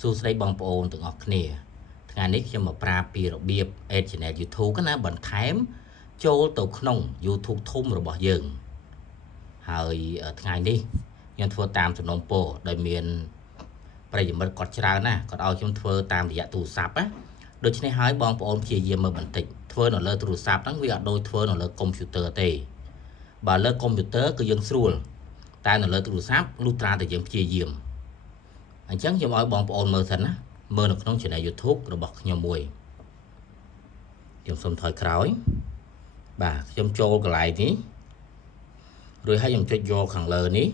សួស្តីបងប្អូនទាំងអស់គ្នាថ្ងៃនេះខ្ញុំមកប្រាប់ពីរបៀប Add Channel YouTube ណាបន្ថែមចូលទៅក្នុង YouTube ធំរបស់យើងហើយថ្ងៃនេះខ្ញុំធ្វើតាមសំណុំពរដោយមានប្រិយមិត្តគាត់ច្រើនណាគាត់ឲ្យខ្ញុំធ្វើតាមរយៈទូរស័ព្ទណាដូច្នេះហើយបងប្អូនព្យាយាមមើលបន្តិចធ្វើនៅលើទូរស័ព្ទហ្នឹងវាអត់ដូចធ្វើនៅលើកុំព្យូទ័រទេបើលើកុំព្យូទ័រគឺយើងស្រួលតែនៅលើទូរស័ព្ទលុះត្រាតែយើងព្យាយាមអញ្ចឹងខ្ញុំឲ្យបងប្អូនមើលសិនណាមើលនៅក្នុង Channel YouTube របស់ខ្ញុំមួយខ្ញុំសូមថយក្រោយបាទខ្ញុំចូលកន្លែងនេះរួចហើយខ្ញុំចុចយកខាងលើនេះ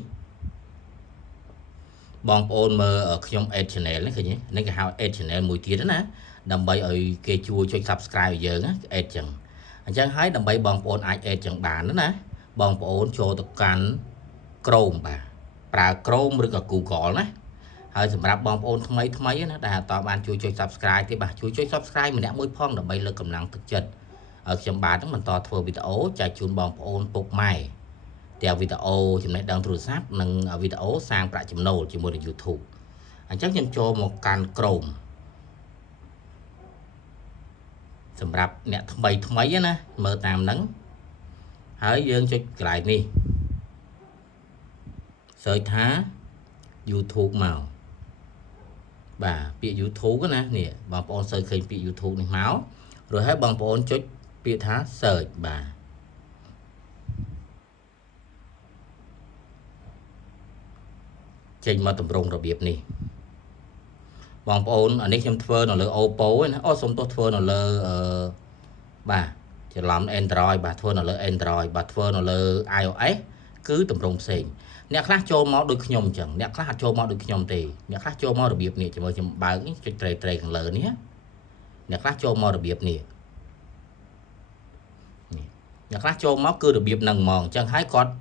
បងប្អូនមើលខ្ញុំ Add Channel នេះឃើញទេនេះគេហៅ Add Channel មួយទៀតណាដើម្បីឲ្យគេជួយចុច Subscribe ឲ្យយើងណា Add ចឹងអញ្ចឹងហើយដើម្បីបងប្អូនអាច Add ចឹងបានណាបងប្អូនចូលទៅកាន់ Chrome បាទប្រើ Chrome ឬក៏ Google ណាហើយសម្រាប់បងប្អូនថ្មីណាដែលអត់បានជួយចុច Subscribe ទេបាទជួយចុច Subscribe ម្នាក់មួយផងដើម្បីលើកកម្លាំងទឹកចិត្តឲ្យខ្ញុំបាទនឹងបន្តធ្វើវីដេអូចែកជូនបងប្អូនពុកម៉ែទាំងវីដេអូចំណេះដឹងទូរស័ព្ទនិងវីដេអូសាងប្រាក់ចំណូលជាមួយនឹង YouTube អញ្ចឹងខ្ញុំចូលមកកាន់ Chrome សម្រាប់អ្នកថ្មីណាមើលតាមហ្នឹងហើយយើងចុចកន្លែងនេះ search ថា YouTube មកបាទពាក្យ YouTube ណានេះបងប្អូនសើចឃើញពាក្យ YouTube នេះមករួចហើយបងប្អូនចុចពាក្យថា search បាទចេញមកតម្រង់របៀបនេះបងប្អូនអានេះខ្ញុំធ្វើនៅលើ Oppo ណាអូសុំទោះធ្វើនៅលើបាទច្រឡំ Android បាទធ្វើនៅលើ Android បាទធ្វើនៅលើ iOS គឺតម្រង់ផ្សេងអ្នកខ្លះចូលមកដូចខ្ញុំអញ្ចឹងអ្នកខ្លះអត់ចូលមកដូចខ្ញុំទេអ្នកខ្លះចូលមករបៀបនេះជាមួយខ្ញុំបើកនេះចុចត្រេខាងលើនេះអ្នកខ្លះចូលមករបៀបនេះអ្នកខ្លះចូលមកគឺរបៀបហ្នឹងហ្មងអញ្ចឹងហើយគាត់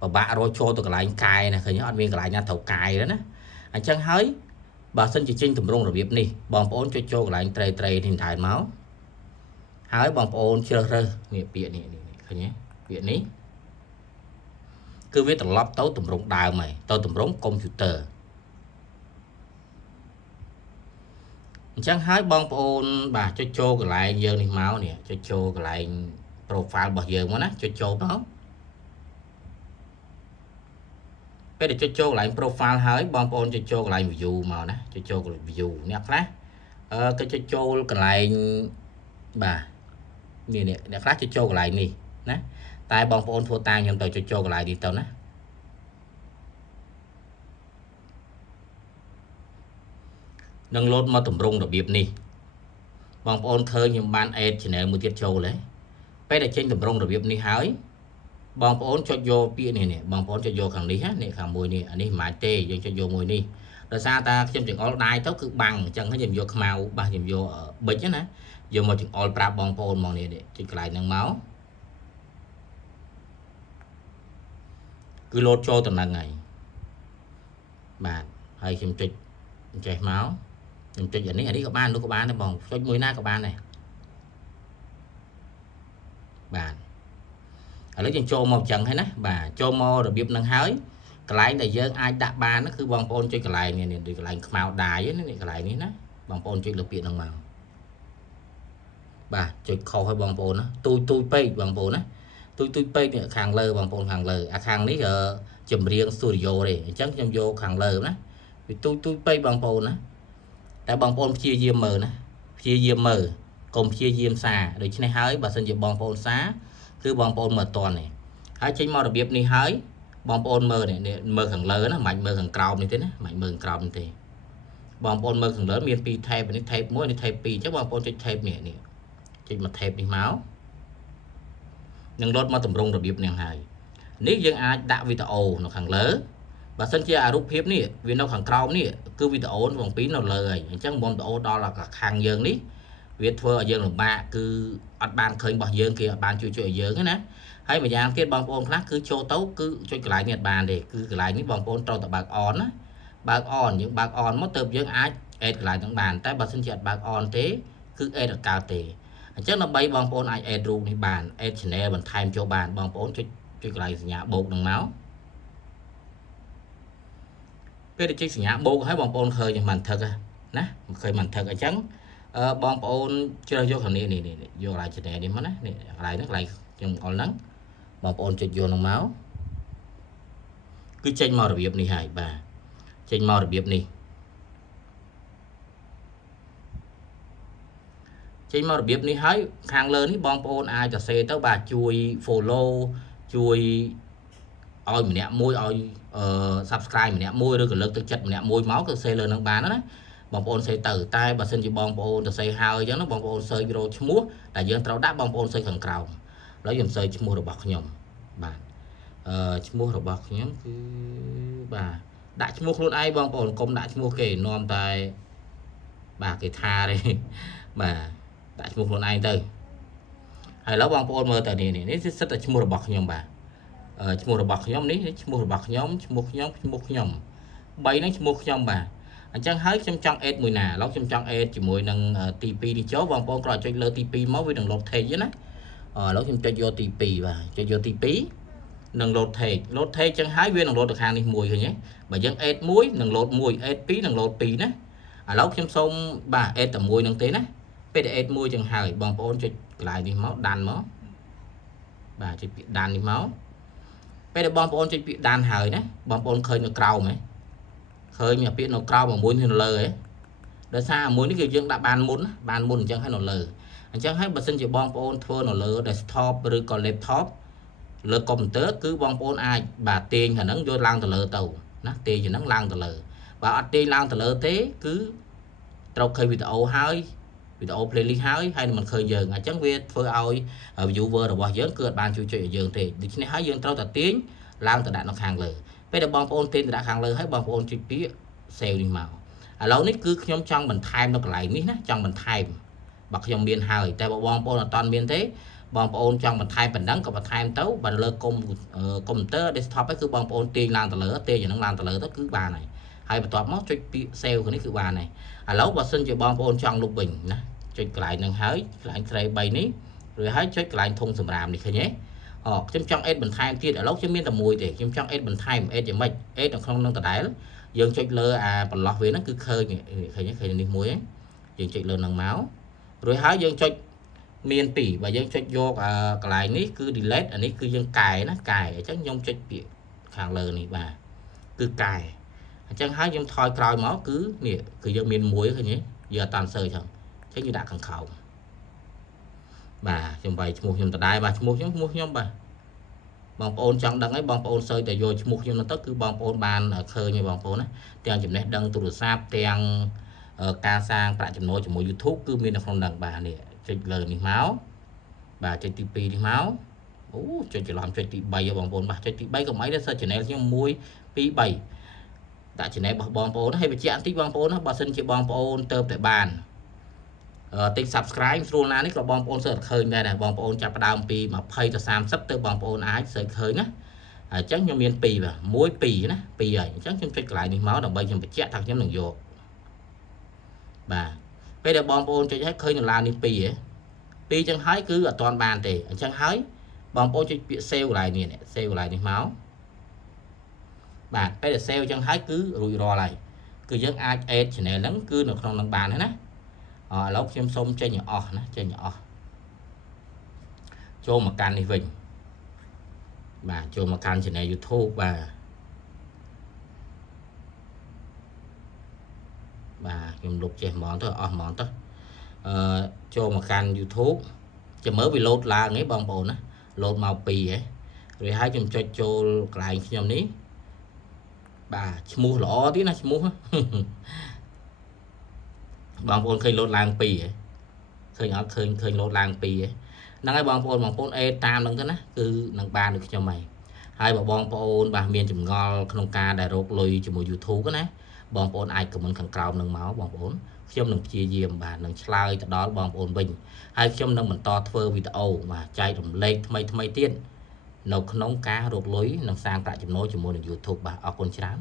ពិបាករកចូលទៅកន្លែងកាយណាឃើញអត់មានកន្លែងណាត្រូវកាយទេណាអញ្ចឹងហើយបើសិនជាចេញតម្រង់របៀបនេះបងប្អូនចុចចូលកន្លែងត្រេនេះថែមមកហើយបងប្អូនជ្រើសរើសនេះពាក្យនេះឃើញទេពាក្យនេះគឺវាត្រឡប់ទៅតម្រង់ដើមហើយទៅតម្រង់កុំព្យូទ័រអញ្ចឹងហើយបងប្អូនបាទចុចចូលកន្លែងយើងនេះមកនេះចុចចូលកន្លែង profile របស់យើងមកណាចុចចូលមកពេលដែលចុចចូលកន្លែង profile ហើយបងប្អូនចុចចូលកន្លែង view មកណាចុចចូល view អ្នកខ្លះគេចុចចូលកន្លែងបាទនេះអ្នកខ្លះចុចចូលកន្លែងនេះណាតែបងប្អូនធ្វើតាមខ្ញុំទៅចុចចូលកន្លែងនេះទៅណានឹងលោតមកតម្រង់របៀបនេះបងប្អូនឃើញខ្ញុំបាន add channel មួយទៀតចូលហើយពេលដែលចេញតម្រង់របៀបនេះហើយបងប្អូនចុចយកពាក្យនេះបងប្អូនចុចយកខាងនេះនេះខាងមួយនេះអានេះមិនអាចទេយើងចុចយកមួយនេះដោយសារតាខ្ញុំចង្អុលដៃទៅគឺបាំងអញ្ចឹងហើយខ្ញុំយកខ្មៅបាទខ្ញុំយកប៊ិចណាយកមកចង្អុលប្រាប់បងប្អូនមកនេះចុចកន្លែងហ្នឹងមកគឺលោតចូលតំណឹងហើយបាទហើយខ្ញុំចុចចេះមកខ្ញុំចុចអានេះក៏បាននោះក៏បានដែរបងចុចមួយណាក៏បានដែរបាទឥឡូវយើងចូលមកអញ្ចឹងហើយណាបាទចូលមករបៀបហ្នឹងហើយកន្លែងដែលយើងអាចដាក់បានគឺបងប្អូនចុចកន្លែងនេះដូចកន្លែងខ្មៅដាយនេះកន្លែងនេះណាបងប្អូនចុចលើពាក្យហ្នឹងមកបាទចុចខុសឲ្យបងប្អូនណាទូចពេកបងប្អូនណាទូចពេកនេះខាងលើបងប្អូនខាងលើអាខាងនេះចម្រៀង Studio ទេអញ្ចឹងខ្ញុំយកខាងលើណាវាទូចពេកបងប្អូនណាតែបងប្អូនព្យាយាមមើលណាព្យាយាមមើលកុំព្យាយាមសារដូច្នេះហើយបើសិនជាបងប្អូនសារគឺបងប្អូនមើលអត់ទាន់ទេហើយចេញមករបៀបនេះហើយបងប្អូនមើលនេះមើលខាងលើណាមិនមើលខាងក្រោមនេះទេណាមិនមើលខាងក្រោមនេះទេបងប្អូនមើលខាងលើមាន2 tab នេះ tab 1នេះ tab 2អញ្ចឹងបងប្អូនចុច tab នេះចុចមក tab នេះមកនឹងលោតមកតម្រង់របៀបនេះហើយនេះយើងអាចដាក់វីដេអូនៅខាងលើបើសិនជាអារូបភាពនេះវានៅខាងក្រោមនេះគឺវីដេអូទាំងពីរនៅលើហើយអញ្ចឹងបងវីដេអូដល់ខាងយើងនេះវាធ្វើឲ្យយើងលំបាកគឺអត់បានឃើញរបស់យើងគេអត់បានជួយឲ្យយើងណាហើយម្យ៉ាងទៀតបងប្អូនខ្លះគឺចូលទៅគឺចុចកន្លែងនេះអត់បានទេគឺកន្លែងនេះបងប្អូនត្រូវតែបើក on ណាបើក on យើងបើក on មកទៅយើងអាច add កន្លែងហ្នឹងបានតែបើសិនជាអត់បើក on ទេគឺ add អត់កើតទេអញ្ចឹងដើម្បីបងប្អូនអាច add រូបនេះបាន add channel បន្ថែមចូលបានបងប្អូនចុចកន្លែងសញ្ញាបូកហ្នឹងមកពេលដែលចុចសញ្ញាបូកហើយបងប្អូនឃើញមិនថឹក ណាឃើញមិនថឹកអញ្ចឹងបងប្អូនជ្រើសយកខាងនេះយកកន្លែង channel នេះមកណានេះកន្លែងហ្នឹងកន្លែងខ្ញុំអល់ហ្នឹងបងប្អូនចុចយកនឹងមកគឺចេញមករបៀបនេះហើយបាទចេញមករបៀបនេះចេញមករបៀបនេះហើយខាងលើនេះបងប្អូនអាចសរសេរទៅបាទជួយ follow ជួយឲ្យម្នាក់មួយឲ្យsubscribe ម្នាក់មួយឬក៏លើកទឹកចិត្តម្នាក់មួយមកគឺសរសេរលើនឹងបានណាបងប្អូនសេទៅតែបើសិនជាបងប្អូនទៅសេហើយអញ្ចឹងបងប្អូនសេវីដេអូឈ្មោះតែយើងត្រូវដាក់បងប្អូនសេខាងក្រោមឥឡូវខ្ញុំសេឈ្មោះរបស់ខ្ញុំបាទឈ្មោះរបស់ខ្ញុំគឺបាទដាក់ឈ្មោះខ្លួនឯងបងប្អូនកុំដាក់ឈ្មោះគេនាំតែបាទគេថាទេបាទដាក់ឈ្មោះខ្លួនឯងទៅហើយឥឡូវបងប្អូនមើលតើនេះសិតតែឈ្មោះរបស់ខ្ញុំបាទឈ្មោះរបស់ខ្ញុំនេះឈ្មោះរបស់ខ្ញុំឈ្មោះខ្ញុំ3ហ្នឹងឈ្មោះខ្ញុំបាទអញ្ចឹងហើយខ្ញុំចង់ add មួយណាឥឡូវខ្ញុំចង់ add ជាមួយនឹងទី2នេះចូលបងប្អូនគ្រាន់តែចុចលើទី2មកវានឹង load tag ណាឥឡូវខ្ញុំចុចយកទី2បាទចុចយកទី2នឹង load tag អញ្ចឹងហើយវានឹង load ទៅខាងនេះមួយឃើញទេបើយើង add 1នឹង load 1 add 2នឹង load 2ណាឥឡូវខ្ញុំសូមបាទ add តែមួយនឹងទេណាពេល add 1អញ្ចឹងហើយបងប្អូនចុចកន្លែងនេះមកដានមកបាទចុចពាក្យដាននេះមកពេលដែលបងប្អូនចុចពាក្យដានហើយណាបងប្អូនឃើញនៅក្រោមហ៎ឃើញមានពាក្យនៅក្រោមមួយនៅលើហ៎ដោយសារមួយនេះគឺយើងដាក់បានមុនអញ្ចឹងហើយនៅលើអញ្ចឹងហើយបើសិនជាបងប្អូនធ្វើនៅលើ desktop ឬក៏ laptop លើកុំព្យូទ័រគឺបងប្អូនអាចបាទទាញខាងហ្នឹងយកឡើងទៅលើទៅណាទាញខាងហ្នឹងឡើងទៅលើបើអត់ទាញឡើងទៅលើទេគឺត្រូវឃើញវីដេអូហើយវីដេអូ playlist ហើយមិនឃើញយើងអញ្ចឹងវាធ្វើឲ្យ viewer របស់យើងគឺអត់បានជួយឲ្យយើងទេដូច្នេះហើយយើងត្រូវតែទាញឡើងទៅដាក់នៅខាងលើពេលដែលបងប្អូនទាញទៅដាក់ខាងលើហើយបងប្អូនចុចពាក្យ save នេះមកឥឡូវនេះគឺខ្ញុំចង់បន្ថែមនៅកន្លែងនេះណាចង់បន្ថែមបើខ្ញុំមានហើយតែបើបងប្អូនអត់ទាន់មានទេបងប្អូនចង់បន្ថែមប៉ុណ្ណឹងក៏បន្ថែមទៅបើលើកុំព្យូទ័រ desktop ហ្នឹងគឺបងប្អូនទាញឡើងទៅលើទាញយ៉ាងហ្នឹងឡើងទៅលើទៅគឺបានហើយបន្ទាប់មកចុចពាក្យ save នេះគឺបានហើយឥឡូវបើសិនជាបងប្អូនចង់លុបវិញណាចុចកន្លែងហ្នឹងហើយកន្លែងស្រី3នេះរួចហើយចុចកន្លែងធុងសម្រាមនេះឃើញទេខ្ញុំចង់ add បន្ថែមទៀតឥឡូវខ្ញុំមានតែមួយទេខ្ញុំចង់ add បន្ថែម add យ៉ាងម៉េច add នៅក្នុងនឹងដដែលយើងចុចលើអាបន្លោះវាហ្នឹងគឺឃើញនេះមួយយើងចុចលើនឹងមករួចហើយយើងចុចមាន2បើយើងចុចយកកន្លែងនេះគឺ delete អានេះគឺយើងកែណាកែអញ្ចឹងខ្ញុំចុចពាក្យខាងលើនេះបាទគឺកែអញ្ចឹងហើយខ្ញុំថយក្រោយមកគឺនេះគឺយើងមានមួយឃើញទេយើងអត់តាន់សើចឹងអញ្ចឹងយើងដាក់ខាងក្រោមបាទខ្ញុំវាយឈ្មោះខ្ញុំដដែលបាទឈ្មោះខ្ញុំបាទបងប្អូនចង់ដឹងអីបងប្អូនសើចតែយកឈ្មោះខ្ញុំទៅគឺបងប្អូនបានឃើញហើយបងប្អូនណាទាំងចំណេះដឹងទូរស័ព្ទទាំងការសាងប្រាក់ចំណូលជាមួយ YouTube គឺមាននៅក្នុងហ្នឹងបាទនេះចុចលើនេះមកបាទចុចទី2នេះមកអូចុចច្រឡំចុចទី3ហ៎បងប្អូនបាទចុចទី3កុំអីទេសិត channel ខ្ញុំ1 2 3ដាក់ channel របស់បងប្អូនហើយបញ្ជាក់បន្តិចបងប្អូនណាបើសិនជាបងប្អូនទៅតែបានតិច subscribe ស្រួលណានេះក៏បងប្អូនសើឃើញដែរបងប្អូនចាប់ផ្ដើមពី20ទៅ30ទៅបងប្អូនអាចសើឃើញណាអញ្ចឹងខ្ញុំមាន2បាទ1 2ណា2ហើយអញ្ចឹងខ្ញុំចុចកន្លែងនេះមកដើម្បីខ្ញុំបញ្ជាក់ថាខ្ញុំនឹងយកបាទពេលដែលបងប្អូនចុចឲ្យឃើញនៅឡាននេះ2ហ៎2អញ្ចឹងហើយគឺអត់ទាន់បានទេអញ្ចឹងហើយបងប្អូនចុចពាក្យ save កន្លែងនេះ save កន្លែងនេះមកបាទពេលដែល save អញ្ចឹងហើយគឺរួចរាល់ហើយគឺយើងអាច add channel ហ្នឹងគឺនៅក្នុងនឹងបានហើយណាឥឡូវខ្ញុំសូមចេញអស់ណាចេញអស់ចូលមកកាន់នេះវិញបាទចូលមកកាន់ channel YouTube បាទខ្ញុំលុបចេះហ្មងទៅអស់ហ្មងទៅចូលមកកាន់ YouTube ចាំមើលវា load ឡើងនេះបងប្អូនណា load មក2ហ៎រួចហើយខ្ញុំចុចចូលកន្លែងខ្ញុំនេះបាទឈ្មោះល្អទៀតណាឈ្មោះបងប្អូនឃើញ load ឡើង2ហ៎ឃើញអត់ឃើញ load ឡើង2ហ៎ហ្នឹងហើយបងប្អូនអេតាមហ្នឹងទៅណាគឺនឹងបានដូចខ្ញុំហើយបើបងប្អូនបាទមានចម្ងល់ក្នុងការដែលរកលុយជាមួយ YouTube ណាបងប្អូនអាច comment ខាងក្រោមនឹងមកបងប្អូនខ្ញុំនឹងព្យាយាមបាទនឹងឆ្លើយទៅដល់បងប្អូនវិញហើយខ្ញុំនឹងបន្តធ្វើវីដេអូបាទចែករំលែកថ្មីទៀតនៅក្នុងការរកលុយនិងសាងប្រាក់ចំណូលជាមួយនឹង YouTube បាទអរគុណច្រើន